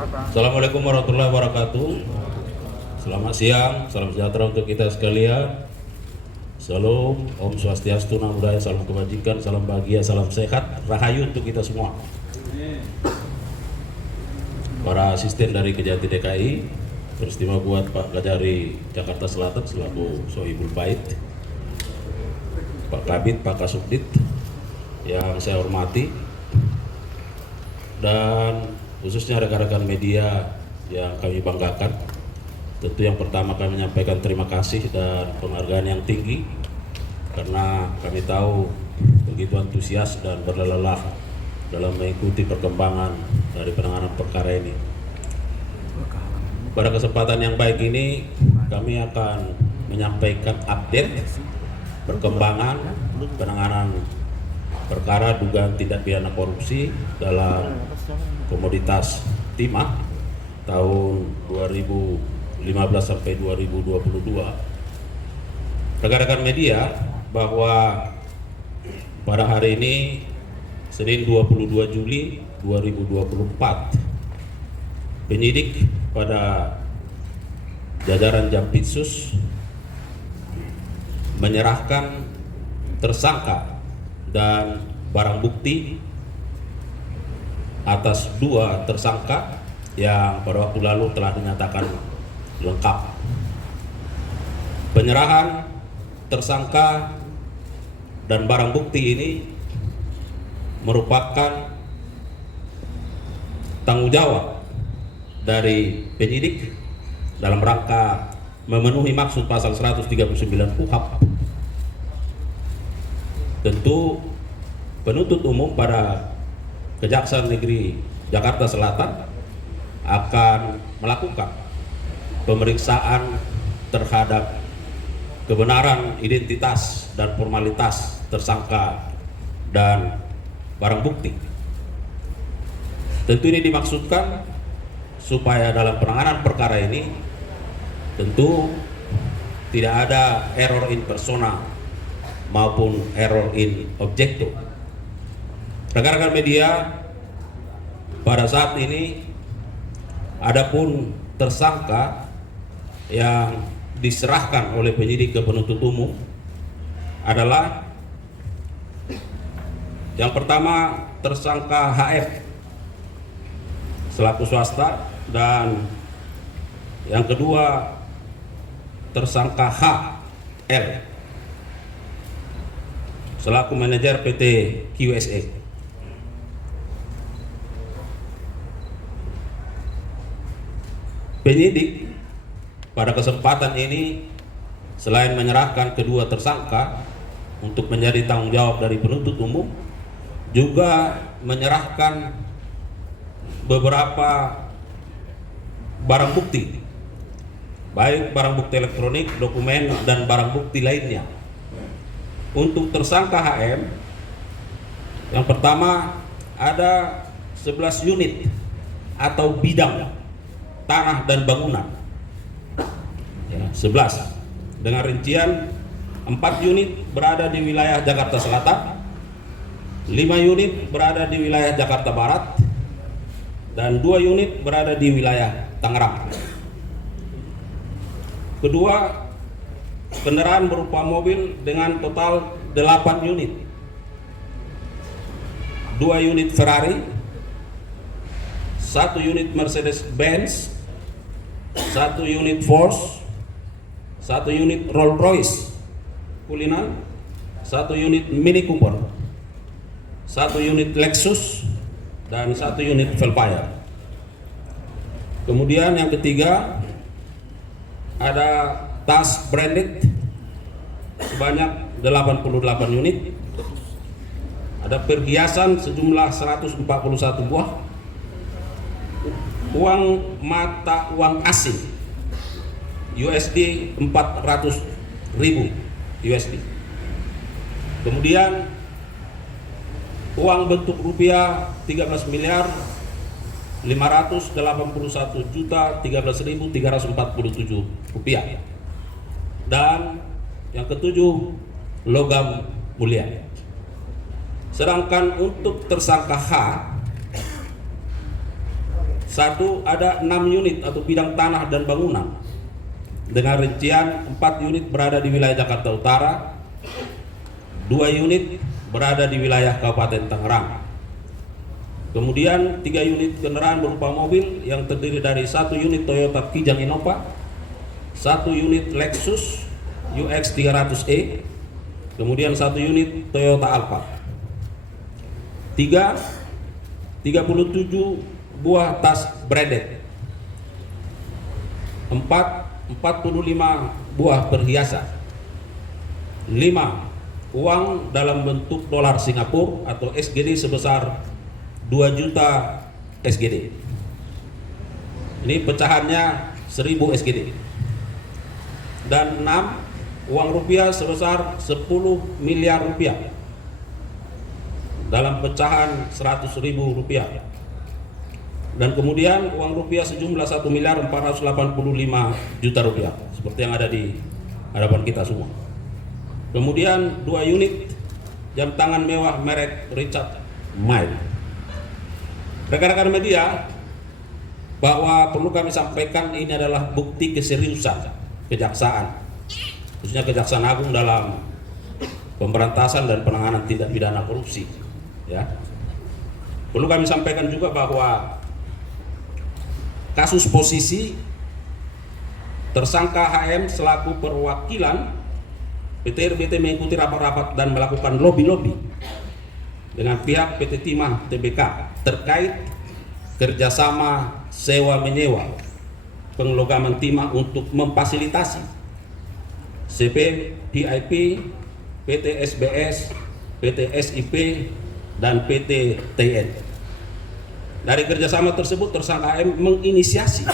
Assalamualaikum warahmatullahi wabarakatuh. Selamat siang, salam sejahtera untuk kita sekalian. Salam, Om Swastiastu, Namo Buddhaya, salam kebajikan, salam bahagia, salam sehat, rahayu untuk kita semua. Para asisten dari Kejati DKI, peristiwa buat Pak Kajari Jakarta Selatan selaku Sohibul Bait, Pak Kabit, Pak Kasubdit yang saya hormati, dan khususnya rekan-rekan media yang kami banggakan. Tentu yang pertama kami menyampaikan terima kasih dan penghargaan yang tinggi karena kami tahu begitu antusias dan berlelah dalam mengikuti perkembangan dari penanganan perkara ini. Pada kesempatan yang baik ini kami akan menyampaikan update perkembangan penanganan perkara dugaan tindak pidana korupsi dalam komoditas timah tahun 2015 sampai 2022. Rekan-rekan media, bahwa pada hari ini Senin 22 Juli 2024 penyidik pada jajaran Jampitsus menyerahkan tersangka dan barang bukti atas dua tersangka yang pada waktu lalu telah dinyatakan lengkap. Penyerahan tersangka dan barang bukti ini merupakan tanggung jawab dari penyidik dalam rangka memenuhi maksud pasal 139 KUHP. Tentu penuntut umum pada Kejaksaan Negeri Jakarta Selatan akan melakukan pemeriksaan terhadap kebenaran identitas dan formalitas tersangka dan barang bukti. Tentu ini dimaksudkan supaya dalam penanganan perkara ini tentu tidak ada error in persona maupun error in objecto. Rekan-rekan media, pada saat ini adapun tersangka yang diserahkan oleh penyidik ke penuntut umum adalah yang pertama tersangka HF selaku swasta, dan yang kedua tersangka HL selaku manajer PT QSA. Penyidik pada kesempatan ini selain menyerahkan kedua tersangka untuk menjadi tanggung jawab dari penuntut umum, juga menyerahkan beberapa barang bukti, baik barang bukti elektronik, dokumen, dan barang bukti lainnya. Untuk tersangka HM, yang pertama ada 11 unit atau bidang tanah dan bangunan, 11 dengan rincian 4 unit berada di wilayah Jakarta Selatan, 5 unit berada di wilayah Jakarta Barat, dan 2 unit berada di wilayah Tangerang. Kedua, kendaraan berupa mobil dengan total 8 unit, 2 unit Ferrari, 1 unit Mercedes-Benz, 1 unit Porsche, 1 unit Rolls-Royce Cullinan, 1 unit Mini Cooper, 1 unit Lexus, dan 1 unit Velfire. Kemudian yang ketiga ada tas branded sebanyak 88 unit, ada perhiasan sejumlah 141 buah, uang mata uang asing USD 400.000 USD. Kemudian uang bentuk rupiah 13.581.013.347 rupiah. Dan yang ketujuh, logam mulia. Sedangkan untuk tersangka H Satu, ada 6 unit atau bidang tanah dan bangunan dengan rincian 4 unit berada di wilayah Jakarta Utara, 2 unit berada di wilayah Kabupaten Tangerang. Kemudian 3 unit kendaraan berupa mobil yang terdiri dari 1 unit Toyota Kijang Innova, 1 unit Lexus UX 300e, kemudian 1 unit Toyota Alphard. 37 buah tas branded, 45 buah perhiasan, 5 uang dalam bentuk dolar Singapura atau SGD sebesar 2 juta SGD. Ini pecahannya 1000 SGD. Dan 6 uang rupiah sebesar 10 miliar rupiah dalam pecahan 100.000 rupiah. Dan kemudian uang rupiah sejumlah 1.485 juta rupiah seperti yang ada di hadapan kita semua. Kemudian 2 unit jam tangan mewah merek Richard Mille. Rekan-rekan media, bahwa perlu kami sampaikan ini adalah bukti keseriusan kejaksaan, khususnya Kejaksaan Agung dalam pemberantasan dan penanganan tindak pidana korupsi. Ya, perlu kami sampaikan juga bahwa kasus posisi tersangka HM selaku perwakilan PT RBT mengikuti rapat-rapat dan melakukan lobby-lobby dengan pihak PT Timah Tbk terkait kerjasama sewa menyewa pengelogaman timah untuk memfasilitasi CP PIP, PT SBS, PT SIP, dan PT TN. Dari kerjasama tersebut tersangka M menginisiasi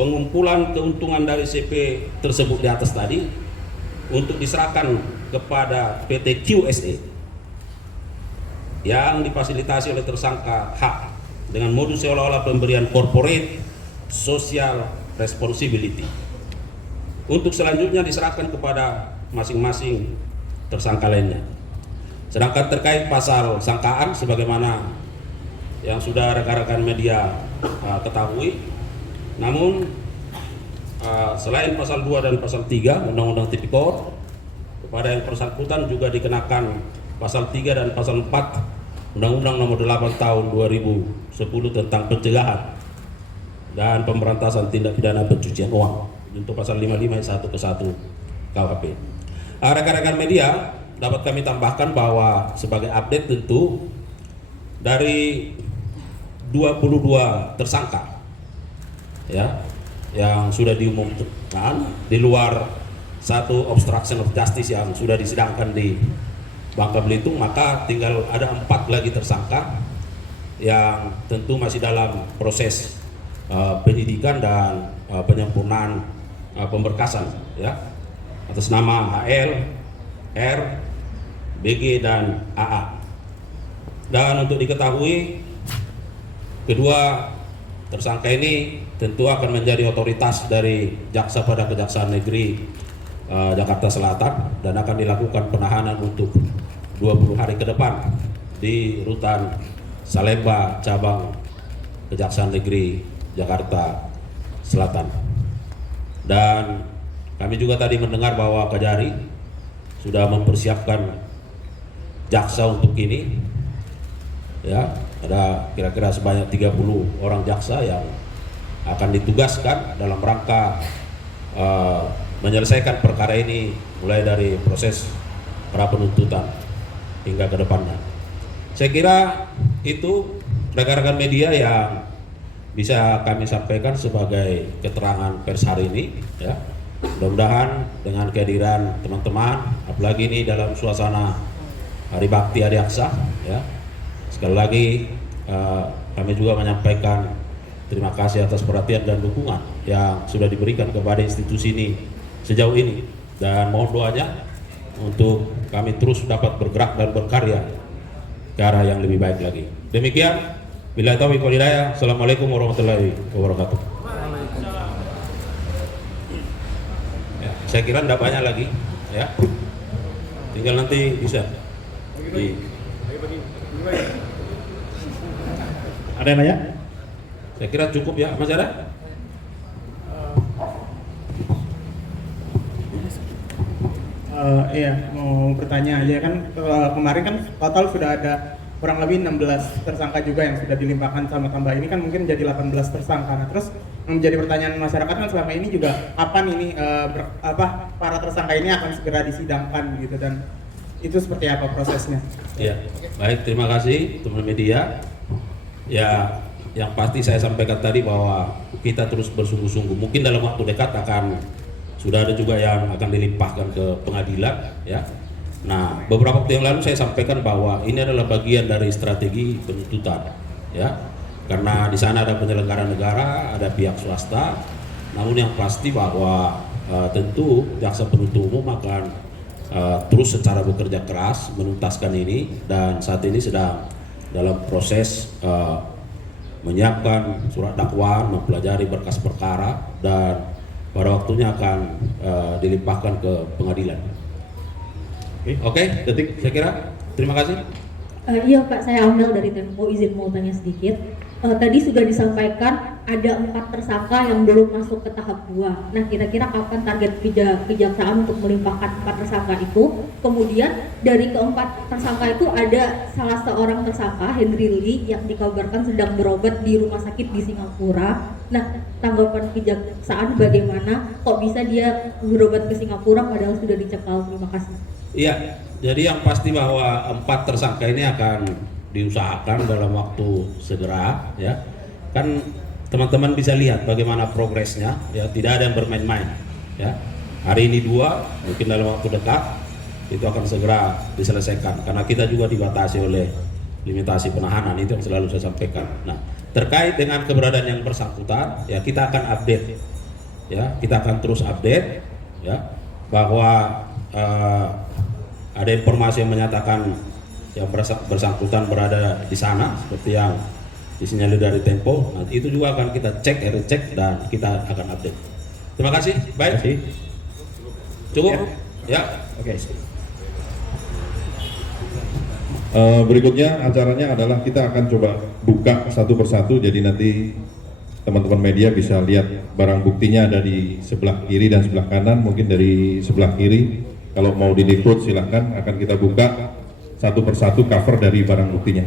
pengumpulan keuntungan dari CP tersebut di atas tadi untuk diserahkan kepada PT QSE yang difasilitasi oleh tersangka H dengan modus seolah-olah pemberian corporate social responsibility untuk selanjutnya diserahkan kepada masing-masing tersangka lainnya. Sedangkan terkait pasal sangkaan sebagaimana yang sudah rekan-rekan media ketahui, namun selain pasal 2 dan pasal 3 Undang-Undang Tipikor, kepada yang bersangkutan juga dikenakan pasal 3 dan pasal 4 Undang-Undang Nomor 8 Tahun 2010 tentang pencegahan dan pemberantasan tindak pidana pencucian uang untuk pasal 55 ayat 1 ke 1 KUHP. Rekan-rekan media, dapat kami tambahkan bahwa sebagai update tentu dari 22 tersangka ya yang sudah diumumkan di luar satu obstruction of justice yang sudah disidangkan di Bangka Belitung, maka tinggal ada 4 lagi tersangka yang tentu masih dalam proses penyidikan dan penyempurnaan pemberkasan ya atas nama HL, R, BG, dan AA. Dan untuk diketahui, kedua tersangka ini tentu akan menjadi otoritas dari jaksa pada Kejaksaan Negeri Jakarta Selatan dan akan dilakukan penahanan untuk 20 hari ke depan di rutan Salemba cabang Kejaksaan Negeri Jakarta Selatan. Dan kami juga tadi mendengar bahwa Kejari sudah mempersiapkan jaksa untuk ini ya, ada kira-kira sebanyak 30 orang jaksa yang akan ditugaskan dalam rangka menyelesaikan perkara ini mulai dari proses pra penuntutan hingga ke depannya. Saya kira itu rekan-rekan media yang bisa kami sampaikan sebagai keterangan pers hari ini ya. Mudah-mudahan dengan kehadiran teman-teman, apalagi ini dalam suasana Hari Bakti Adiaksa ya. Sekali lagi kami juga menyampaikan terima kasih atas perhatian dan dukungan yang sudah diberikan kepada institusi ini sejauh ini, dan mohon doanya untuk kami terus dapat bergerak dan berkarya ke arah yang lebih baik lagi. Demikian, billahi taufiq wal hidayah. Assalamualaikum warahmatullahi wabarakatuh. Ya, saya kira tidak banyak lagi ya, tinggal nanti bisa Ada yang nanya? Saya kira cukup ya, Mas Yara. Iya, mau bertanya aja kan, kemarin kan total sudah ada kurang lebih 16 tersangka juga yang sudah dilimpahkan, sama tambah ini kan mungkin jadi 18 tersangka. Nah, terus yang menjadi pertanyaan masyarakat kan selama ini juga kapan ini para tersangka ini akan segera disidangkan gitu, dan itu seperti apa prosesnya? Ya, baik, terima kasih teman media. Ya, yang pasti saya sampaikan tadi bahwa kita terus bersungguh-sungguh. Mungkin dalam waktu dekat sudah ada juga yang akan dilimpahkan ke pengadilan, ya. Nah, beberapa waktu yang lalu saya sampaikan bahwa ini adalah bagian dari strategi penuntutan, ya. Karena di sana ada penyelenggara negara, ada pihak swasta. Namun yang pasti bahwa tentu jaksa penuntut umum akan terus secara bekerja keras menuntaskan ini, dan saat ini sedang dalam proses menyiapkan surat dakwaan, mempelajari berkas perkara, dan pada waktunya akan dilimpahkan ke pengadilan. Oke, detik saya kira. Terima kasih. Iya Pak, saya Amel dari Tempo, izin mau tanya sedikit. Tadi sudah disampaikan ada 4 tersangka yang belum masuk ke tahap 2. Nah, kira-kira kapan target kejaksaan untuk melimpahkan 4 tersangka itu? Kemudian dari keempat tersangka itu ada salah seorang tersangka, Henry Lee, yang dikabarkan sedang berobat di rumah sakit di Singapura. Nah, tanggapan kejaksaan bagaimana? Kok bisa dia berobat ke Singapura padahal sudah dicekal? Terima kasih. Iya, jadi yang pasti bahwa 4 tersangka ini akan diusahakan dalam waktu segera, ya. Kan teman-teman bisa lihat bagaimana progresnya, ya, tidak ada yang bermain-main, ya. Hari ini 2, mungkin dalam waktu dekat itu akan segera diselesaikan, karena kita juga dibatasi oleh limitasi penahanan, itu yang selalu saya sampaikan. Nah, terkait dengan keberadaan yang bersangkutan, ya kita akan update, ya, kita akan terus update, ya, bahwa ada informasi yang menyatakan yang bersangkutan berada di sana seperti yang disinyalir dari Tempo. Nah, itu juga akan kita cek, recek, dan kita akan update. Terima kasih. Baik. Cukup? Ya. Oke. Berikutnya acaranya adalah kita akan coba buka satu persatu, jadi nanti teman-teman media bisa lihat barang buktinya ada di sebelah kiri dan sebelah kanan. Mungkin dari sebelah kiri, kalau mau diliput silahkan, akan kita buka satu persatu cover dari barang buktinya.